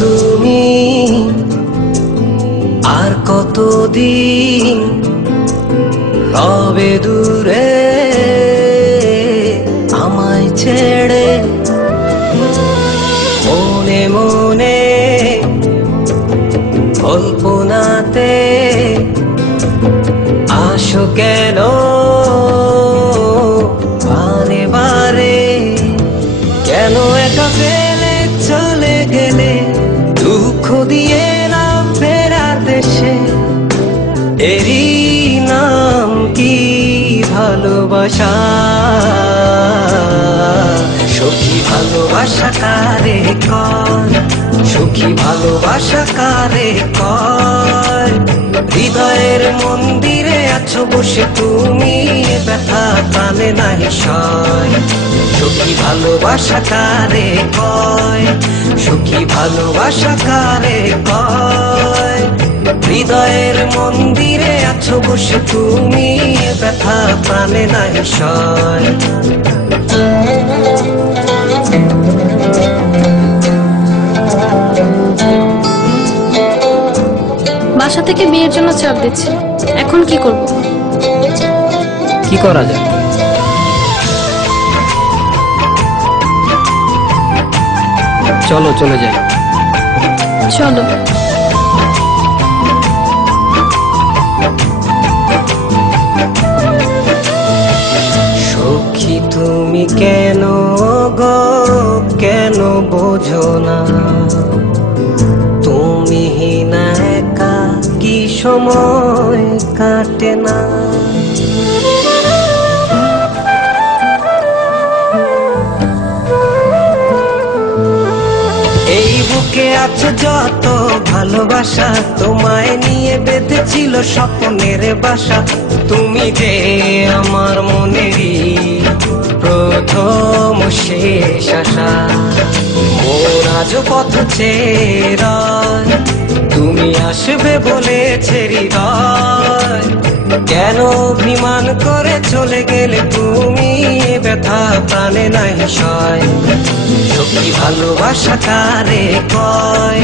তুমি আর কতদিন রবে দূরে আমায় ছেড়ে, মনে মনে কল্পনাতে আসো কেন বারে বারে, কেন একা ফেলে চলে গেলে দুঃখ দিয়ে না ফেরার দেশে, এরই নাম কি ভালোবাসা? সখী ভালোবাসা কারে কয়, সখী ভালোবাসা কারে কয়? হৃদয়ের মন্দিরে আছো বসে তুমি, ব্যথা প্রাণে নাহি সয়। সখী ভালোবাসা কারে কয়, সখী ভালোবাসা কারে কয়? হৃদয়ের মন্দিরে আছো বসে তুমি, ব্যথা প্রাণে নাহি সয়। বাসা থেকে বিয়ের জন্য চাপ দিচ্ছে, এখন কি করব? কি করা যায়? চলো চলে যাই। চলো। সখী তুমি কেন গো কেন বোঝো না, তুমি না একা কি সময় কাটে না? এই বুকে আছে যত ভালোবাসা, তোমায় নিয়ে বেঁধেছিল স্বপ্নের বাসা। তুমি যে আমার মনেরই প্রথম শেষ আশা, মোর আজ পথ চেরা, তুমি আসবে বলেছে হৃদয়, কেন অভিমান করে চলে গেলে তুমি, ব্যথা প্রাণে নাই সয়। সখী ভালোবাসা কারে কয়,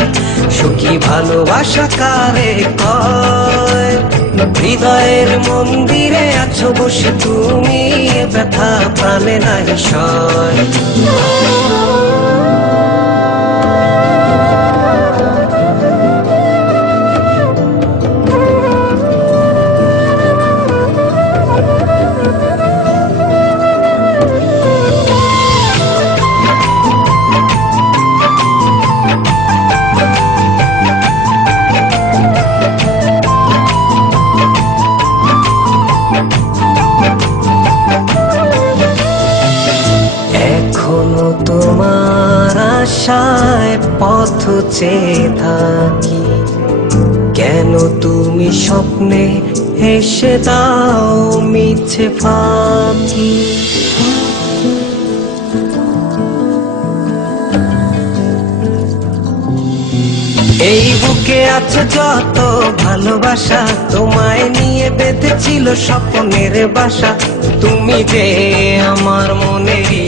সখী ভালোবাসা কারে কয়? হৃদয়ের মন্দিরে আছো বসে তুমি, ব্যথা প্রাণে নাই সয়। এখনো তোমার আশায় পথ চেয়ে থাকি, কেন তুমি স্বপ্নে হেসে দাও মিছে ফাঁকি? এই বুকে আছে যত ভালোবাসা, তোমায় নিয়ে বেঁধেছিল স্বপ্নের বাসা। তুমি যে আমার মনেরই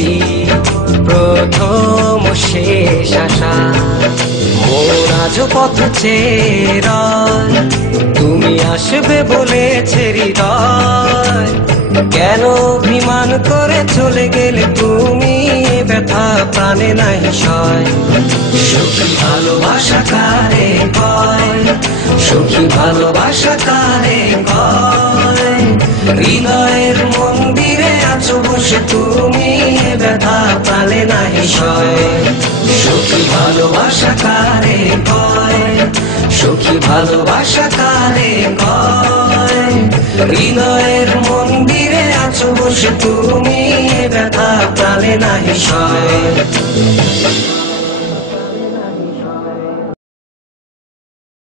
প্রথম শেষ আশা, মোর আজ পথ চেরা, তুমি আসবে বলেছে হৃদয়, কেন অভিমান করে চলে গেলে তুমি, ব্যথা প্রাণে নাই সয়। সখী ভালোবাসা কারে কয়, সখী ভালোবাসা কারে কয়? হৃদয়ের মন্দিরে আছো বসে তুমি, ব্যথা প্রাণে নাই সয়। সখী ভালোবাসা কারে কয়, সখী ভালোবাসা কারে কয়। হৃদয়ের মন্দিরে আছো বসে তুমি, ব্যথা প্রাণে নাহি সয়।